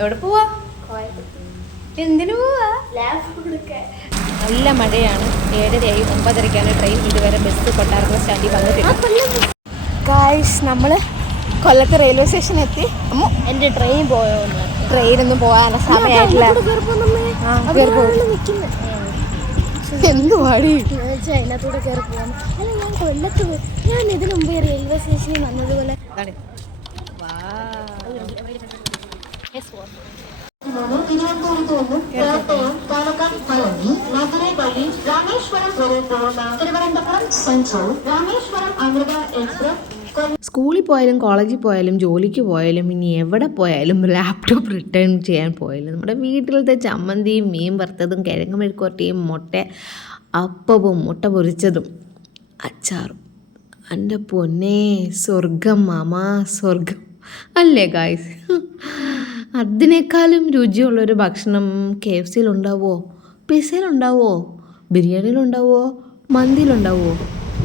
എവിടെ പോവാ? എന്തിനു പോവാ? നല്ല മഴയാണ്. 7:30 9:30 ട്രെയിൻ. ഇതുവരെ ബസ് കൊട്ടാരക്കര സ്റ്റാൻഡിൽ വന്നിട്ടില്ല. ഗായ്സ്, നമ്മൾ കൊല്ലത്ത് റെയിൽവേ സ്റ്റേഷനിൽ എത്തി. എൻ്റെ ട്രെയിൻ പോയോന്ന്. ട്രെയിനൊന്നും പോകാൻ സമയമായിട്ടില്ല. എന്ത് പാടി അതിനകത്തൂടെ കയറി പോകാൻ. അല്ല, ഞാൻ കൊല്ലത്ത് ഞാൻ ഇതിനു മുമ്പ് റെയിൽവേ സ്റ്റേഷനിൽ വന്നതുപോലെ തിരുവനന്തപുരത്ത് നിന്നും കോട്ടയം, പാലക്കാട്, പളനി, മധുരൈ വഴി രാമേശ്വരം വരെ പോകുന്ന തിരുവനന്തപുരം സെൻട്രൽ രാമേശ്വരം അമൃത എക്സ്പ്രസ്. സ്കൂളിൽ പോയാലും കോളേജിൽ പോയാലും ജോലിക്ക് പോയാലും ഇനി എവിടെ പോയാലും ലാപ്ടോപ്പ് റിട്ടേൺ ചെയ്യാൻ പോയാലും നമ്മുടെ വീട്ടിലത്തെ ചമ്മന്തിയും മീൻ വറുത്തതും കിഴങ്ങ് മെഴുക്കുവരട്ടിയും അപ്പവും മുട്ട പൊരിച്ചതും അച്ചാറും, എൻ്റെ പൊന്നേ സ്വർഗം മാമാ, സ്വർഗം അല്ലേ ഗായ്സ്? അതിനേക്കാളും രുചിയുള്ളൊരു ഭക്ഷണം KFCയിൽ ഉണ്ടാവുമോ, പിസയിലുണ്ടാവുമോ, ബിരിയാണിയിലുണ്ടാവുമോ, മന്തിയിലുണ്ടാവുമോ?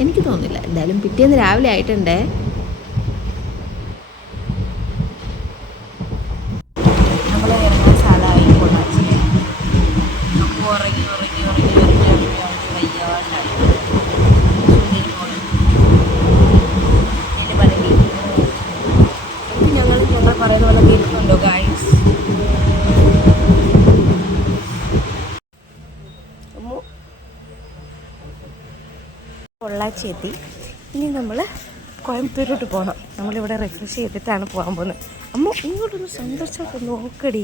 എനിക്ക് തോന്നുന്നില്ല. എന്തായാലും പിറ്റേന്ന് രാവിലെ ആയിട്ടുണ്ടേ. നമ്മൾ ഇറങ്ങാൻ സ്ഥലമായി പൊള്ളാച്ചി. ഉറങ്ങി ഞങ്ങൾ പറയുന്ന പോലെ കേൾക്കുന്നുണ്ടോ ഗായ്സ്? പൊള്ളാച്ചി എത്തി. ഇനി നമ്മൾ കോയമ്പത്തൂരോട്ട് പോകണം. നമ്മളിവിടെ റിഫ്രഷ് ചെയ്തിട്ടാണ് പോകാൻ പോകുന്നത്. ഇങ്ങോട്ടൊന്ന് സന്ദർശമൊക്കെ നോക്കടി.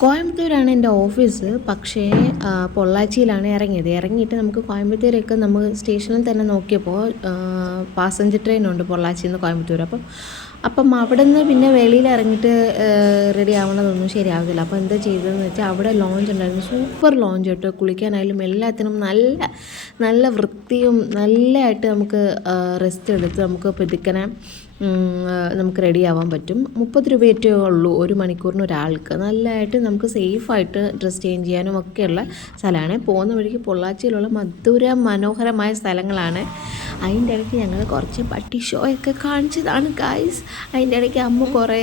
കോയമ്പത്തൂരാണ് എൻ്റെ ഓഫീസ്. പക്ഷേ പൊള്ളാച്ചിയിലാണ് ഇറങ്ങിയിട്ട് നമുക്ക് കോയമ്പത്തൂരൊക്കെ നമ്മൾ സ്റ്റേഷനിൽ തന്നെ നോക്കിയപ്പോൾ പാസഞ്ചർ ട്രെയിനുണ്ട് പൊള്ളാച്ചിയിൽ നിന്ന് കോയമ്പത്തൂർ. അപ്പം അവിടെ നിന്ന് പിന്നെ വെളിയിൽ ഇറങ്ങിയിട്ട് റെഡി ആവണതൊന്നും ശരിയാവത്തില്ല. അപ്പോൾ എന്താ ചെയ്തതെന്ന് വെച്ചാൽ അവിടെ ലോഞ്ച് ഉണ്ടായിരുന്നു. സൂപ്പർ ലോഞ്ച് കേട്ടോ. കുളിക്കാനായാലും എല്ലാത്തിനും നല്ല നല്ല വൃത്തിയും നല്ലതായിട്ട് നമുക്ക് റെസ്റ്റ് എടുത്ത് നമുക്ക് പിതുക്കനെ നമുക്ക് റെഡി ആവാൻ പറ്റും. 30 രൂപയേ ഉള്ളൂ 1 മണിക്കൂറിന് ഒരാൾക്ക്. നല്ലതായിട്ട് നമുക്ക് സേഫായിട്ട് ഡ്രസ് ചേഞ്ച് ചെയ്യാനും ഒക്കെയുള്ള സ്ഥലമാണ്. പോകുന്ന വഴിക്ക് പൊള്ളാച്ചിയിലുള്ള മനോഹരമായ സ്ഥലങ്ങളാണ്. അതിൻ്റെ ഇടയ്ക്ക് ഞങ്ങൾ കുറച്ച് പട്ടി ഷോയൊക്കെ കാണിച്ചതാണ് ഗായ്സ്. അതിൻ്റെ ഇടയ്ക്ക് അമ്മ കുറേ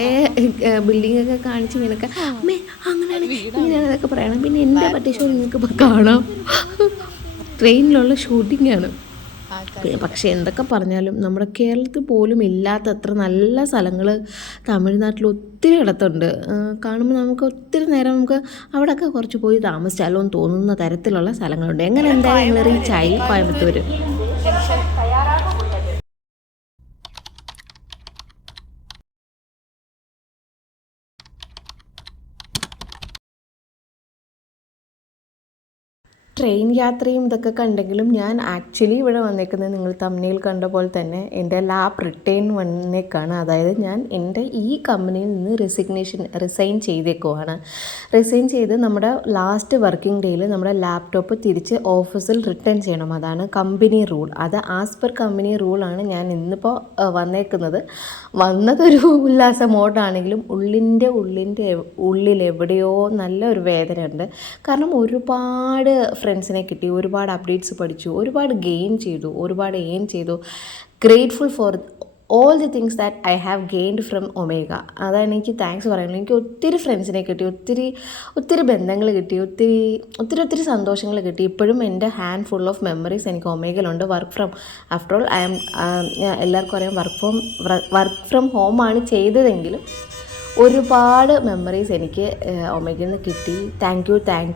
ബിൽഡിങ്ങൊക്കെ കാണിച്ച് നിനക്ക് അമ്മേ അങ്ങനെയാണ് ഇങ്ങനെയാണ് അതൊക്കെ പറയണം. പിന്നെ എൻ്റെ പട്ടി ഷോ നിങ്ങൾക്ക് ഇപ്പോൾ കാണാം. ട്രെയിനിലുള്ള ഷൂട്ടിങ്ങാണ്. പക്ഷേ എന്തൊക്കെ പറഞ്ഞാലും നമ്മുടെ കേരളത്തിൽ പോലും ഇല്ലാത്തത്ര നല്ല സ്ഥലങ്ങൾ തമിഴ്നാട്ടിൽ ഒത്തിരി ഇടത്തുണ്ട്. കാണുമ്പോൾ നമുക്ക് ഒത്തിരി നേരം നമുക്ക് അവിടെയൊക്കെ കുറച്ച് പോയി താമസിച്ചാലോ എന്ന് തോന്നുന്ന തരത്തിലുള്ള സ്ഥലങ്ങളുണ്ട്. എങ്ങനെ എന്തായാലും ഞങ്ങൾ റീച്ചായി കോയമ്പത്തൂർ. ട്രെയിൻ യാത്രയും ഇതൊക്കെ കണ്ടെങ്കിലും ഞാൻ ആക്ച്വലി ഇവിടെ വന്നേക്കുന്നത് നിങ്ങൾ തമ്മിൽ കണ്ട പോലെ തന്നെ എൻ്റെ ലാബ് റിട്ടേൺ വന്നേക്കാണ്. അതായത് ഞാൻ എൻ്റെ ഈ കമ്പനിയിൽ നിന്ന് റിസൈൻ ചെയ്തേക്കുവാണ്. റിസൈൻ ചെയ്ത് നമ്മുടെ ലാസ്റ്റ് വർക്കിംഗ് ഡേയിൽ നമ്മുടെ ലാപ്ടോപ്പ് തിരിച്ച് ഓഫീസിൽ റിട്ടേൺ ചെയ്യണം. അതാണ് കമ്പനി റൂൾ. അത് ആസ് പെർ കമ്പനി റൂളാണ് ഞാൻ ഇന്നിപ്പോൾ വന്നതൊരു ഉല്ലാസ മോഡാണെങ്കിലും ഉള്ളിൽ എവിടെയോ നല്ലൊരു വേദന ഉണ്ട്. കാരണം ഒരുപാട് ഫ്രണ്ട്സിനെ കിട്ടി, ഒരുപാട് അപ്ഡേറ്റ്സ് പഠിച്ചു, ഒരുപാട് ഗെയിൻ ചെയ്തു, ഒരുപാട് ഏൺ ചെയ്തു. Grateful for all the things that I have gained from omega. അതാണ് എനിക്ക് താങ്ക്സ് പറയുന്നത്. എനിക്ക് ഒത്തിരി ഫ്രണ്ട്സിനെ കിട്ടി, ഒത്തിരി ബന്ധങ്ങൾ കിട്ടി, ഒത്തിരി സന്തോഷങ്ങൾ കിട്ടി. ഇപ്പോഴും എൻ്റെ ഹാൻഡ് ഫുൾ ഓഫ് മെമ്മറീസ് എനിക്ക് ഒമേഗയിലുണ്ട്. ആഫ്റ്റർ ഓൾ എല്ലാവർക്കും അറിയാം വർക്ക് ഫ്രം ഹോമാണ് ചെയ്തതെങ്കിലും ഒരുപാട് മെമ്മറീസ് എനിക്ക് ഒമേഗയിൽ നിന്ന് കിട്ടി. താങ്ക്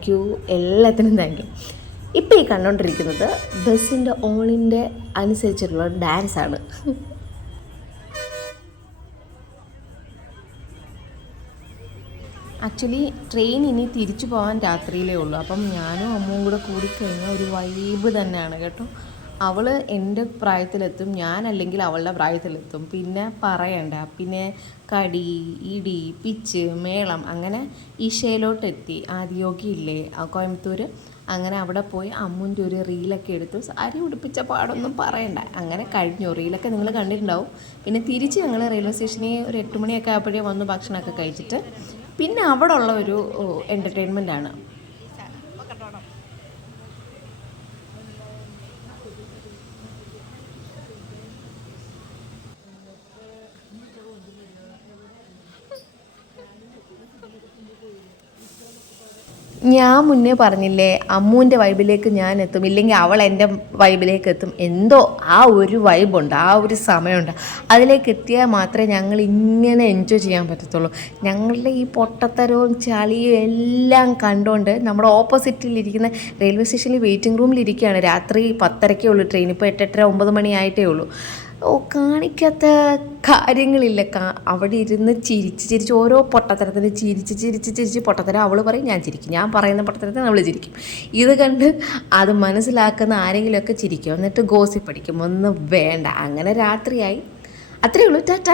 യു എല്ലാത്തിനും താങ്ക് യു. ഇപ്പോൾ ഈ കണ്ടുകൊണ്ടിരിക്കുന്നത് ബസ്സിൻ്റെ ഓണിൻ്റെ അനുസരിച്ചിട്ടുള്ള ഡാൻസാണ്. ആക്ച്വലി ട്രെയിൻ ഇനി തിരിച്ചു പോകാൻ രാത്രിയിലേ ഉള്ളൂ. അപ്പം ഞാനും അമ്മയും കൂടെ കൂടിക്കഴിഞ്ഞാൽ ഒരു വൈബ് തന്നെയാണ് കേട്ടോ. അവൾ എൻ്റെ പ്രായത്തിലെത്തും, ഞാനല്ലെങ്കിൽ അവളുടെ പ്രായത്തിലെത്തും. പിന്നെ പറയണ്ട. പിന്നെ കടി, ഇടി, പിച്ച്, മേളം, അങ്ങനെ ഈശയിലോട്ടെത്തി. ആദിയോഗി ഇല്ലേ കോയമ്പത്തൂർ, അങ്ങനെ അവിടെ പോയി അമ്മുൻ്റെ ഒരു റീലൊക്കെ എടുത്തു. സാരി ഉടുപ്പിച്ച പാടൊന്നും പറയണ്ട. അങ്ങനെ കഴിഞ്ഞു. റീലൊക്കെ നിങ്ങൾ കണ്ടിട്ടുണ്ടാവും. പിന്നെ തിരിച്ച് ഞങ്ങൾ റെയിൽവേ സ്റ്റേഷനിൽ ഒരു 8 മണിയൊക്കെ ആയപ്പോഴേ വന്ന് ഭക്ഷണമൊക്കെ കഴിച്ചിട്ട് പിന്നെ അവിടെ ഉള്ള ഒരു എൻ്റർടൈൻമെൻറ്റാണ്. ഞാൻ മുന്നേ പറഞ്ഞില്ലേ അമ്മൂൻ്റെ വൈബിലേക്ക് ഞാൻ എത്തും, ഇല്ലെങ്കിൽ അവൾ എൻ്റെ വൈബിലേക്ക് എത്തും. എന്തോ ആ ഒരു വൈബുണ്ട്, ആ ഒരു സമയമുണ്ട്. അതിലേക്ക് എത്തിയാൽ മാത്രമേ ഞങ്ങൾ ഇങ്ങനെ എൻജോയ് ചെയ്യാൻ പറ്റത്തുള്ളൂ. ഞങ്ങളുടെ ഈ പൊട്ടത്തരവും ചളിയും എല്ലാം കണ്ടുകൊണ്ട് നമ്മുടെ ഓപ്പോസിറ്റിലിരിക്കുന്ന റെയിൽവേ സ്റ്റേഷനിൽ വെയിറ്റിംഗ് റൂമിലിരിക്കുകയാണ്. രാത്രി 10:30 ഉള്ളൂ ട്രെയിൻ, ഇപ്പോൾ 8:30 9 മണി ആയിട്ടേ ഉള്ളൂ. കാണിക്കാത്ത കാര്യങ്ങളില്ല. അവിടെ ഇരുന്ന് ചിരിച്ച് ഓരോ പൊട്ടത്തരത്തിന് ചിരിച്ച് പൊട്ടത്തരം അവൾ പറയും, ഞാൻ ചിരിക്കും. ഞാൻ പറയുന്ന പൊട്ടത്തരത്തിന് അവൾ ചിരിക്കും. ഇത് കണ്ട് അത് മനസ്സിലാക്കുന്ന ആരെങ്കിലുമൊക്കെ ചിരിക്കും, എന്നിട്ട് ഗോസിപ്പ് അടിക്കും. ഒന്നും വേണ്ട. അങ്ങനെ രാത്രിയായി. അത്രയേ ഉള്ളൂ. ടാറ്റ.